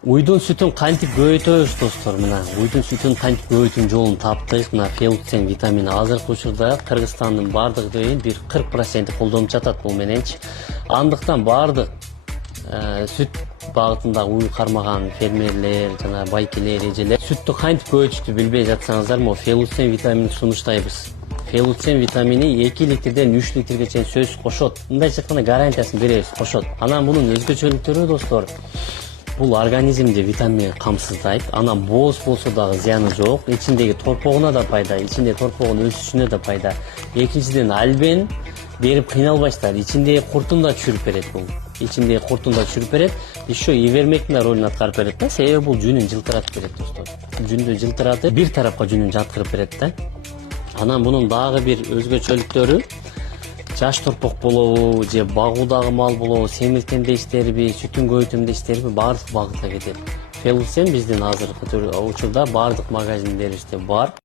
Уйдун сүтүн кантип көбөйтөбүз достор? Мына уйдун сүтүн кантип көбөйтүүнүн жолун таптык. Мына фелуцин витамини азыркы учурда Кыргызстандын бардык дейин бир 40% колдонуп жатат бул мененчи. Андыктан бардык сүт багытындагы уй кармаган фермерлер, жана байкелер, эжелер сүттү кантип көбөйтүштү билбей жатсаңыздар, могу фелуцин витаминин сунуштайбыз. Фелуцин витамини 2 литрден 3 литрге чейин сөзсүз кошот. Мындайча айтканда гарантиясын беребиз, кошот. Анан мунун өзгөчөлүктөрү достор, бул организмди витамин камсыздайт. Анан бооз болсо дагы зыяны жок. Ичиндеги торпогуна да пайда, ичинде торпогун өсүшүнө да пайда. Экинчиден альбен берип кыйналбайсыздар. Ичиндеги куртун да түшүрүп берет бул. Ичиндеги куртун да түшүрүп берет. Еще ивермектин да ролун аткарып берет да. Себеби бул жүнүн жылтыратып берет достор. Жүндү жылтыратып, бир тарапка жүнүн жаткырып берет да. Анан мунун дагы бир өзгөчөлүктөрү, жаш торпок болобу же багуудагы мал болобу, семиртем дейсиздерби, сүтүн көбөйтөм дейсиздерби, баардык багытка кетет. Фелуцин биздин азыркы учурда баардык магазиндерибизде бар.